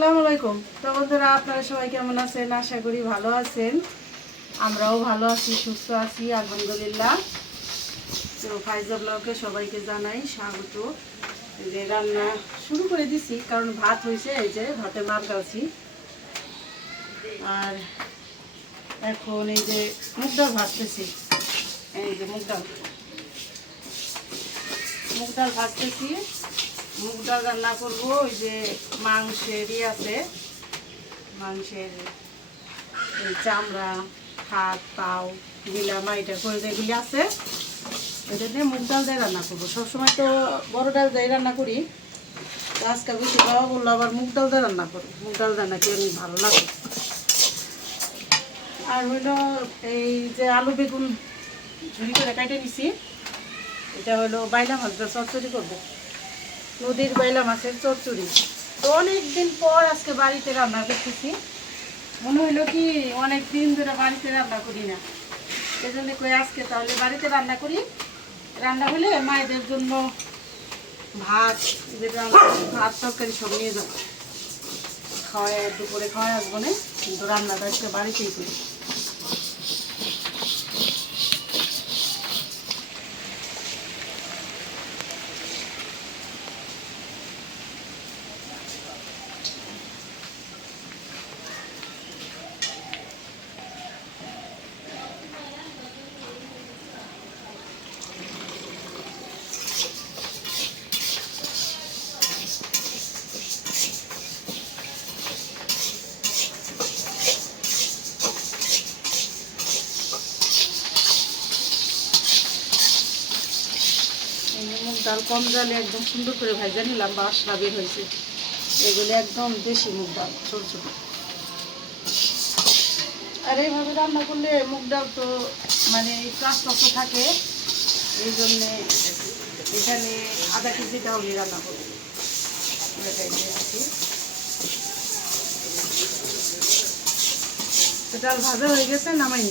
আসসালামু আলাইকুম। তো বন্ধুরা, আপনারা সবাই কেমন আছেন? আশা করি ভালো আছেন। আমরাও ভালো আছি, সুস্থ আছি আলহামদুলিল্লাহ। তো ফাইজা ব্লগে সবাইকে জানাই স্বাগত। এই যে রান্না শুরু করে দিছি, কারণ ভাত হয়েছে, এই যে ভাতের মাপ গালছি। আর এখন এই যে মুগ ডাল ভাজতেছি। এই যে মুগ ডাল ভাজতেছি। মুগ ডাল রান্না করবো। ওই যে মাংসেরই আছে, মাংসের এই চামড়া, হাত, পাও, গিলামা, এটা করে যেগুলি আছে, এটা দিয়ে মুগ ডাল দিয়ে রান্না করবো। সবসময় তো বড় ডাল দিয়ে রান্না করি, তো আজকে বেশি বাবা বললো আবার মুগ ডাল দিয়ে রান্না করো। মুগ ডাল দিয়ে নাকি অনেক ভালো লাগে। আর হইলো এই যে আলু বেগুন ঝুড়ি করে কেটে নিছি, এটা হলো বাইলা মাছ দিয়ে চচ্চড়ি করবো। নদীর বাইলা মাছের চচ্চড়ি। তো অনেকদিন পর আজকে বাড়িতে রান্না করতেছি। মনে হইলো কি অনেক দিন ধরে বাড়িতে রান্না করি না, এই জন্য কই আজকে তাহলে বাড়িতে রান্না করি। রান্না হলে মায়েদের জন্য ভাত, ভাত তরকারি সব নিয়ে যাবো, খাওয়ায় দুপুরে খাওয়াই আসবো না, কিন্তু রান্নাটা আজকে বাড়িতেই করি। মুগ ডাল কম জালে একদম সুন্দর করে ভাজা নিলাম, বাসনা বের হয়েছে। এগুলি একদম দেশি মুগ ডাল, ছোট ছোট। আর এইভাবে রান্না করলে মুগ ডাল তো মানে প্লাস্টক থাকে, এই জন্যে এখানে আধা কেজি ডাল নিয়ে রান্না করবো। ডাল ভাজা হয়ে গেছে, নামাই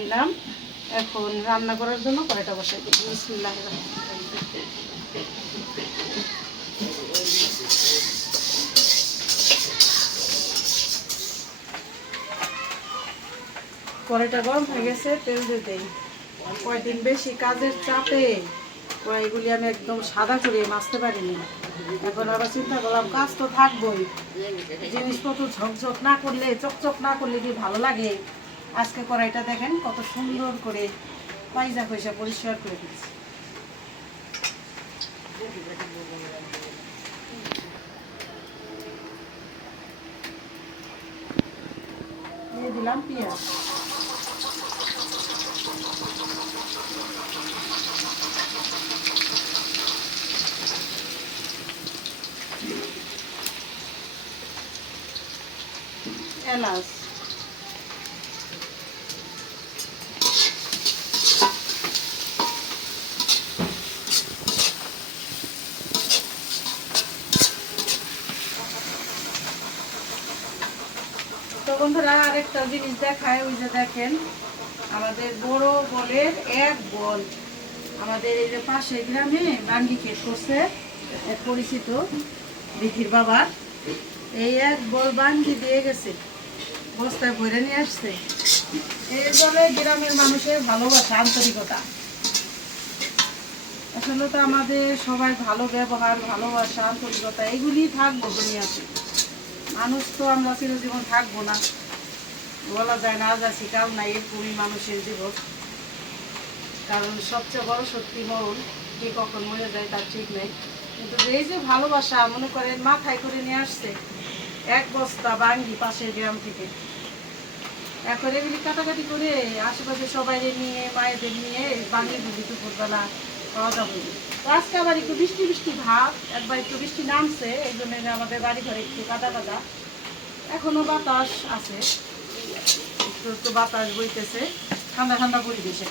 নিলাম। এখন রান্না করার জন্য কড়াইটা বসাই দিই। বিসমিল্লাহ। কড়াইটা গরম হয়ে গেছে, তেল দিয়ে দেই। কয়দিন বেশি কাজের চাপে কড়াইগুলি আমি একদম সাদা করে মাজতে পারিনি। এখন আবার চিন্তা করলাম কাজ তো থাকবোই, জিনিসপত্র ঝকঝক না করলে, চকচক না করলে কি ভালো লাগে। আজকে কড়াইটা দেখেন কত সুন্দর করে পয়সা পরিষ্কার করে দিচ্ছি। দিয়ে দিলাম পেঁয়াজ। এলাচ, তো বন্ধুরা আরেকটা জিনিস দেখায়, ওই যে দেখেন আমাদের বড় বলের এক বল, আমাদের এই যে পাশে গ্রামে বাঙ্গি ক্ষেত করছে এক পরিচিত দিঘির বাবার, এই এক বল বাঙ্গি দিয়ে গেছে, বস্তায় ভরে নিয়ে আসছে। এই বলে গ্রামের মানুষের ভালোবাসা, আন্তরিকতা। আসলে তো আমাদের সবাই ভালো ব্যবহার, ভালোবাসা, আন্তরিকতা এগুলি থাকবো দুনিয়াতে। মানুষ তো আমরা চিরজীবন থাকবো না, বলা যায় না আজ আছি কাল নাই, এরকমই মানুষের জীবন। কারণ সবচেয়ে বড় সত্যি মরণ, কে কখন মরে যায় তার ঠিক নেই। কিন্তু এই যে ভালোবাসা, মনে করেন মাথায় করে নিয়ে আসছে এক বস্তা বাঙ্গি পাশের গ্রাম থেকে। এখন এগুলি কাটাকাটি করে আশেপাশে সবাই নিয়ে, মায়েদের নিয়ে বাঙ্গিগুলি দুপুরবেলা খাওয়া দাওয়া করি। তো আজকে আবার একটু বৃষ্টি বৃষ্টি ভাব, একবার একটু বৃষ্টি নামছে, এই জন্য আমাদের বাড়ি ঘরে একটু কাদা কাদা, এখনো বাতাস আছে, একটু একটু বাতাস বইতেছে, ঠান্ডা ঠান্ডা পরিবেশে।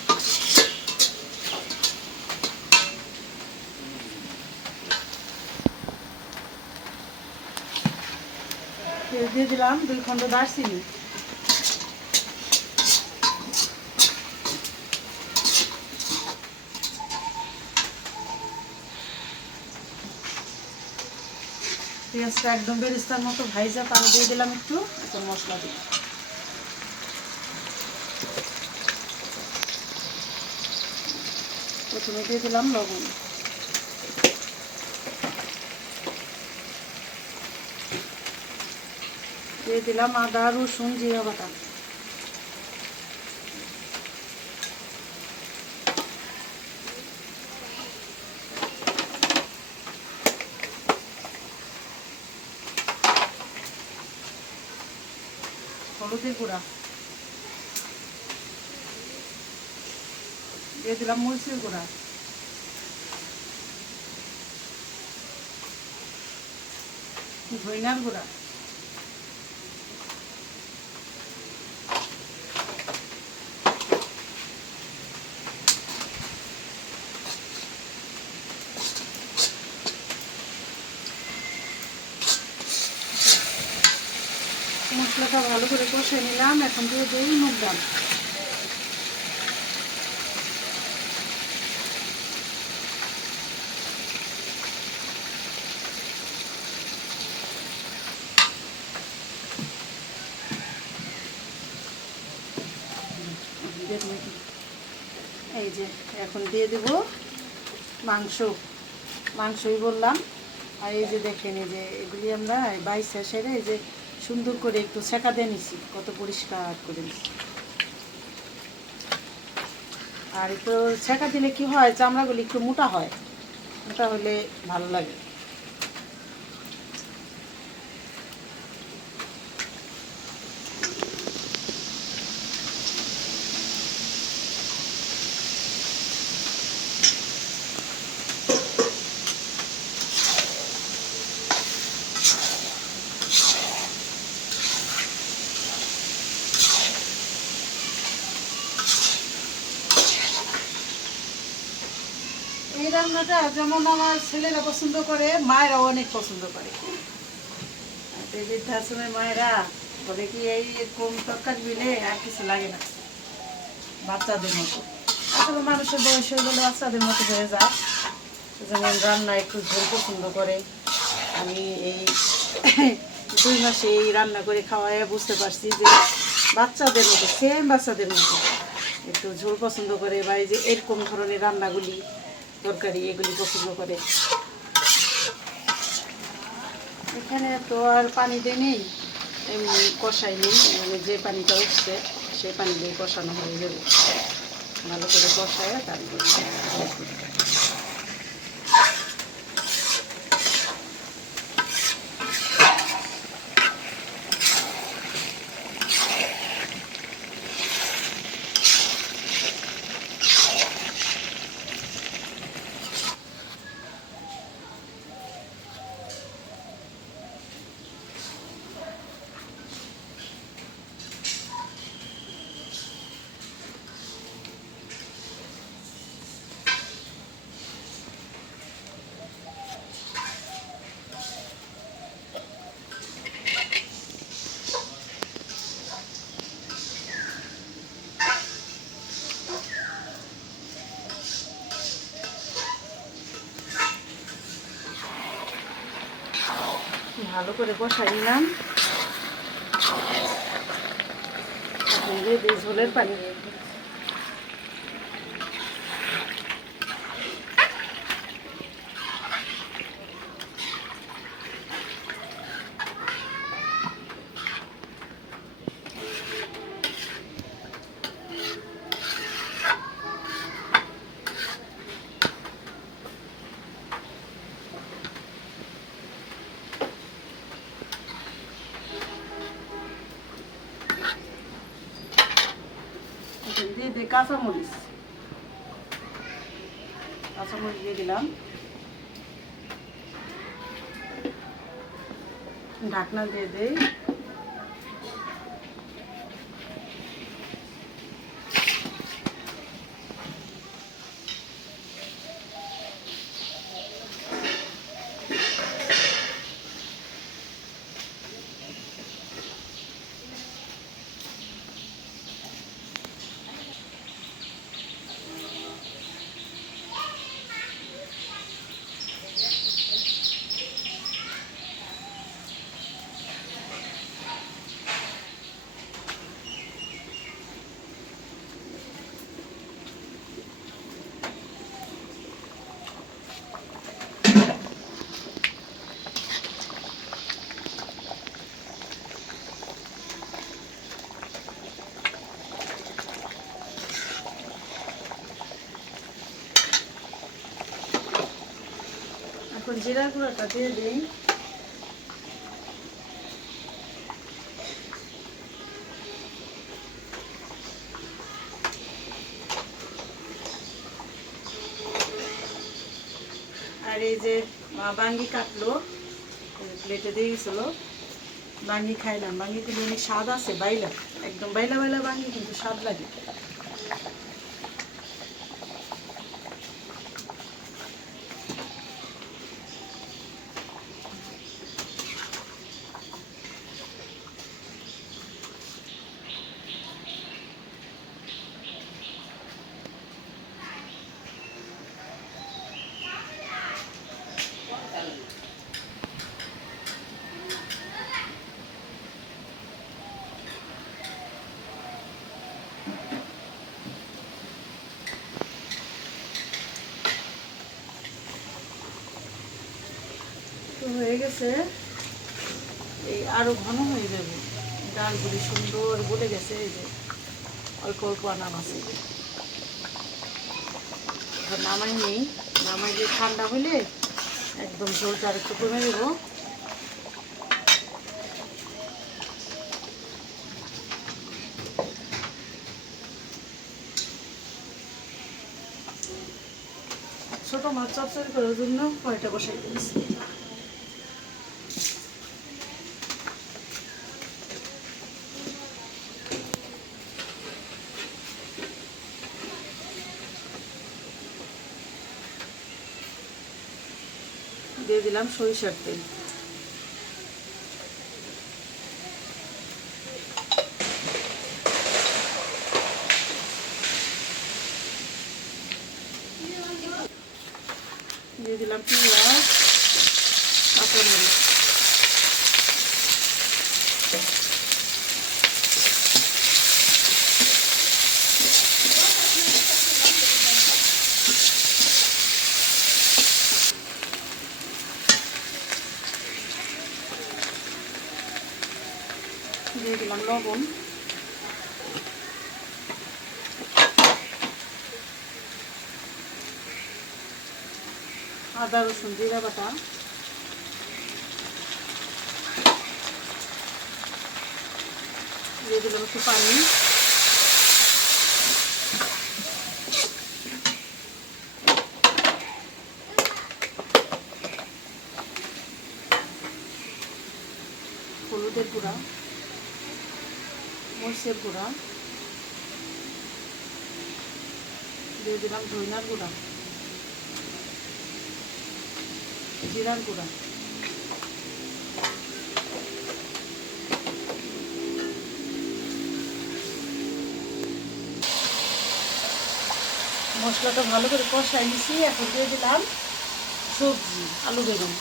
দিয়ে দিলাম 2 খণ্ড দারচিনি। পেঁয়াজটা একদম বেরেস্তার মতো ভাইজা পানি দিয়ে দিলাম, একটু এখন মশলা দিই। প্রথমে দিয়ে দিলাম লবণ, দিয়ে দিলাম আদা রসুন জিরা বাটা, হলুদের গুঁড়া, দিয়ে দিলাম মরিচের গুঁড়া, ধইনার গুঁড়া, মশলাটা ভালো করে কষে নিলাম। এখন দিয়ে দিই মুগ ডাল, এই যে এখন দিয়ে দেব মাংস, মাংসই বললাম। আর এই যে দেখেন, এই যে এগুলি আমরা বাইসা সেরে এই যে সুন্দর করে একটু সেকা দিয়ে নিছি, কত পরিষ্কার করে নিছি। আর একটু সেকা দিলে কি হয়, চামড়াগুলি একটু মোটা হয়, মোটা হলে ভালো লাগে। এই রান্নাটা যেমন আমার ছেলেরা পছন্দ করে, মায়েরাও অনেক পছন্দ করে। বৃদ্ধাশ্রমের মায়েরা বলে কি এই কম তরকারি দিলে আর কিছু লাগে না, বাচ্চাদের মতো। আসলে মানুষের বয়স হয়ে গেলে বাচ্চাদের মতো হয়ে যায়। যেমন রান্না একটু ঝোল পছন্দ করে। আমি এই 2 মাসে এই রান্না করে খাওয়াই বুঝতে পারছি যে বাচ্চাদের মতো, সেম বাচ্চাদের মতো একটু ঝোল পছন্দ করে, বা এই যে এরকম ধরনের রান্নাগুলি তরকারি এগুলি পছন্দ করে। এখানে তো আর পানি দিয়ে নেই, এমনি কষাই নেই, যে পানিটা উঠছে সেই পানি দিয়ে কষানো হয়ে যাবে। ভালো করে কষায় তারপর ভালো করে কষাই নিলাম। ঝোলের পানি দিয়ে দিই, কাঁচামরিচ দিয়ে দিলাম, ঢাকনা দিয়ে দিই। জিরার গুঁড়াটা দিয়ে দিই। আর এই যে বাঙ্গি কাটলো, প্লেটে দিয়ে গেছিলো, বাঙ্গি খাইলাম। বাঙ্গি কিন্তু অনেক স্বাদ আছে, বাইলা একদম বাইলা বাইলা বাঙ্গি কিন্তু স্বাদ লাগে। তো হয়ে গেছে, এই আরো ঘন হয়ে যাবে। ডালগুলি সুন্দর গলে গেছে, এই যে অল্প অল্প আনাম আছে। নামাই নেই, নামাই দিয়ে ঠান্ডা হইলে একদম ঝোলটা আর একটু কমে দেবো। ছোট মাছ চচ্চড়ি করার জন্য কয়টা বসাই দিয়েছি। দিয়ে দিলাম সরিষার তেল। দিয়ে দিলাম পেঁয়াজ, কাঁচামরিচ। দিয়ে দিলাম লবণ। আদা রসুন জিরা বাটা। দিয়ে দিলাম একটু পানি। হলুদের গুঁড়া, মরিচের গুঁড়া, দিয়ে দিলাম ধনিয়ার গুঁড়া, জিরার গুঁড়া। মশলাটা ভালো করে কষাই নিছি। এখন দিয়ে দিলাম সবজি, আলু বেগুন।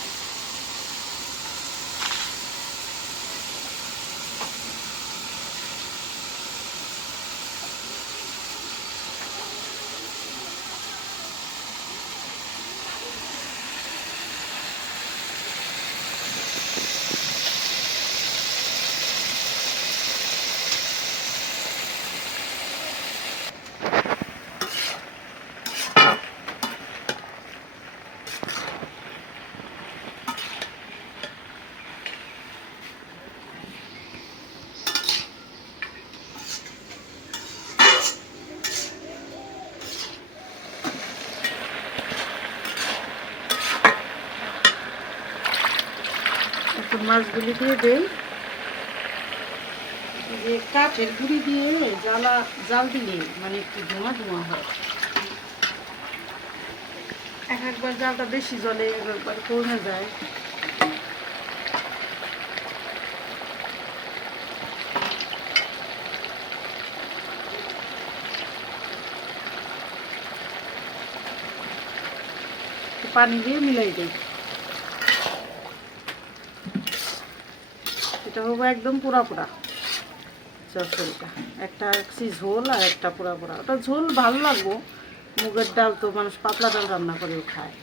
এখন মাছগুলি দিয়ে দেই। যে কাঠের গুঁড়ি দিয়ে জাল দিলে মানে একটু ধোঁয়া ধোঁয়া হয়। একবার জালটা বেশি জ্বলে, একবার কমে যায়। পানি দিয়ে মিলাই দিই। এটা হবে একদম পুরা পুরা চচ্চড়িটা। একটা ঝোল আর একটা পুরা পুরা। ওটা ঝোল ভালো লাগবো, মুগের ডাল তো মানুষ পাতলা ডাল রান্না করেও খায়।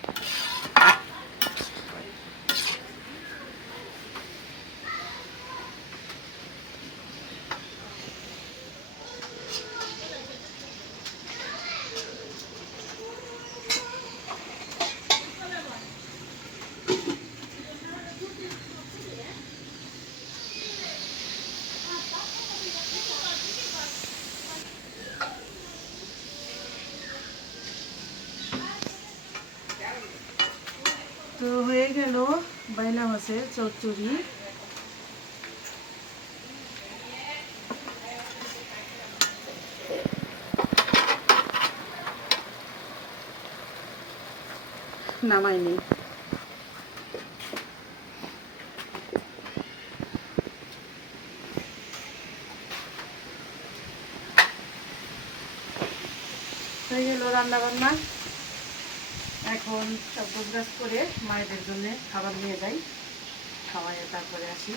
বাইলা মাছের চচ্চড়ি, নামাইনি। হয়ে গেল রান্না বান্না। এখন সব গোছগাছ করে মায়েদের জন্য খাবার নিয়ে যাই, খাওয়াইয়ে তারপরে আসি।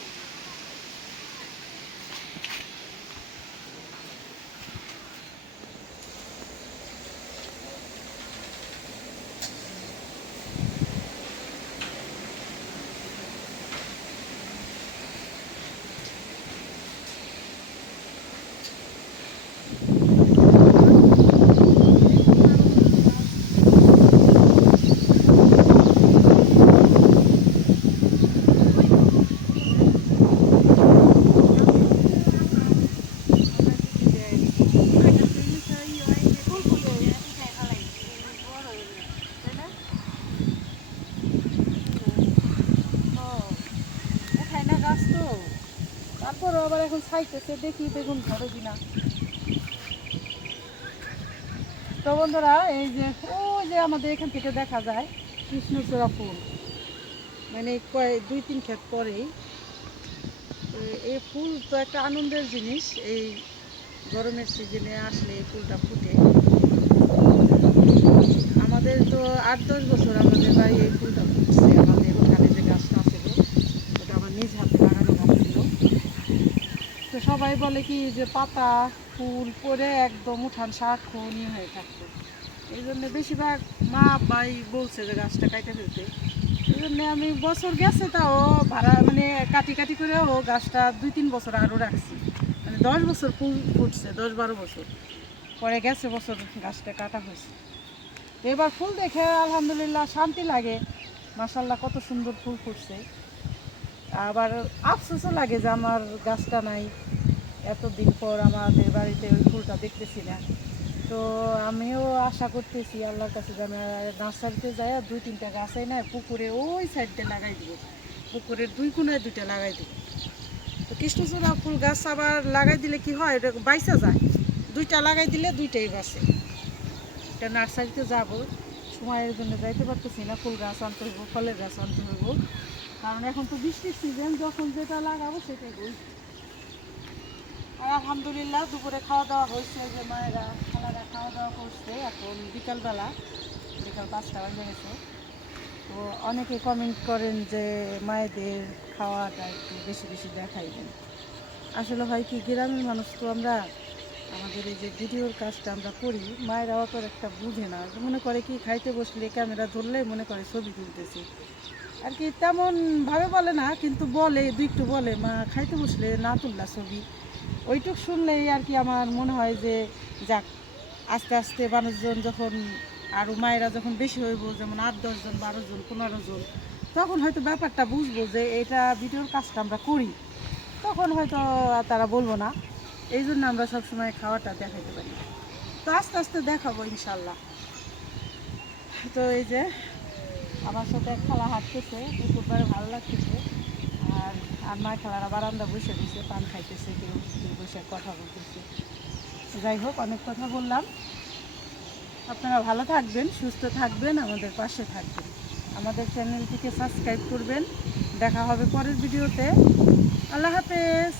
তারপরও আবার এখন ছাইতেছে, দেখি বেগুন ধরে কিনা। তো বন্ধুরা, এই যে ওই যে আমাদের এখান থেকে দেখা যায় কৃষ্ণচূড়া ফুল, মানে 2-3 ক্ষেত পরেই। এই ফুল তো একটা আনন্দের জিনিস, এই গরমের সিজনে আসলে এই ফুলটা ফুটে। আমাদের তো 8-10 বছর আমাদের বাড়ি এই ফুলটা ফুটছে। আমাদের ওখানে যে গাছটা আছে ওটা আমার নিজ হাতে লাগানো গাছ ছিল। তো সবাই বলে কি যে পাতা ফুল পরে একদম উঠান সারাক্ষণই হয়ে থাকতো। এই জন্য বেশিরভাগ মা আব্বাই বলছে যে গাছটা কাটে ফেলতে। এই জন্য আমি বছর গেছে তাও ভাড়া মানে কাটি কাটি করেও গাছটা 2-3 বছর আরও রাখছি। মানে 10 বছর ফুল ফুটছে, 10-12 বছর পরে গেছে বছর গাছটা কাটা হয়েছে। এবার ফুল দেখে আলহামদুলিল্লাহ শান্তি লাগে, মাশাআল্লাহ কত সুন্দর ফুল ফুটছে। আবার আফসোসও লাগে যে আমার গাছটা নাই, এতদিন পর আমাদের বাড়িতে ওই ফুলটা দেখতেছি না। তো আমিও আশা করতেছি আল্লাহর কাছে যে আমি নার্সারিতে যাই 2-3টা গাছই না পুকুরে ওই সাইডে লাগাই দিব, পুকুরের 2 কোণায় 2টা লাগাই দিব। তো কৃষ্ণচূড়া ফুল গাছ আবার লাগাই দিলে কি হয়, এটা বাইসা যায়। 2টা লাগাই দিলে 2টাই বাঁচে। এটা নার্সারিতে যাব, সময়ের জন্য যাইতে পারতেছি না, ফুল গাছ আনতে হইব, ফলের গাছ আনতে হইব, কারণ এখন তো বৃষ্টির সিজন, যখন যেটা লাগাবো সেটাই বই। আর আলহামদুলিল্লাহ দুপুরে খাওয়া দাওয়া হয়েছে, যে মায়েরা খালারা খাওয়া দাওয়া করছে। এখন বিকাল 5টা বাজে গেছে। তো অনেকে কমেন্ট করেন যে মায়েদের খাওয়াটা একটু বেশি বেশি দেখাইবেন। আসলে হয় কি, গ্রামের মানুষ তো আমরা, আমাদের এই যে ভিডিওর কাজটা আমরা করি, মায়েরা অত একটা বুঝে না, মনে করে কি খাইতে বসলে ক্যামেরা ধরলে মনে করে ছবি তুলতেছি আর কি, তেমনভাবে বলে না, কিন্তু বলে একটু বলে মা খাইতে বসলে না তুললা ছবি। ওইটুক শুনলেই আর কি আমার মনে হয় যে যাক, আস্তে আস্তে মানুষজন যখন আরও মায়েরা যখন বেশি হইব, যেমন 8-10 জন, 12 জন, 15 জন, তখন হয়তো ব্যাপারটা বুঝবো যে এটা ভিডিওর কাজটা আমরা করি, তখন হয়তো তারা বলবো না। এই জন্য আমরা সবসময় খাওয়াটা দেখাইতে পারি। তো আস্তে আস্তে দেখাবো ইনশাল্লাহ। তো এই যে আমার সাথে খালা হাঁটতেছে, খুববার ভালো লাগতেছে। আর আর মা খালারা বারান্দা বসে বসে পান খাইতেছে, কেউ কেউ বসে কথা বলতেছে। যাই হোক, অনেক কথা বললাম। আপনারা ভালো থাকবেন, সুস্থ থাকবেন, আমাদের পাশে থাকবেন, আমাদের চ্যানেলটিকে সাবস্ক্রাইব করবেন। দেখা হবে পরের ভিডিওতে। আল্লাহ হাফেজ।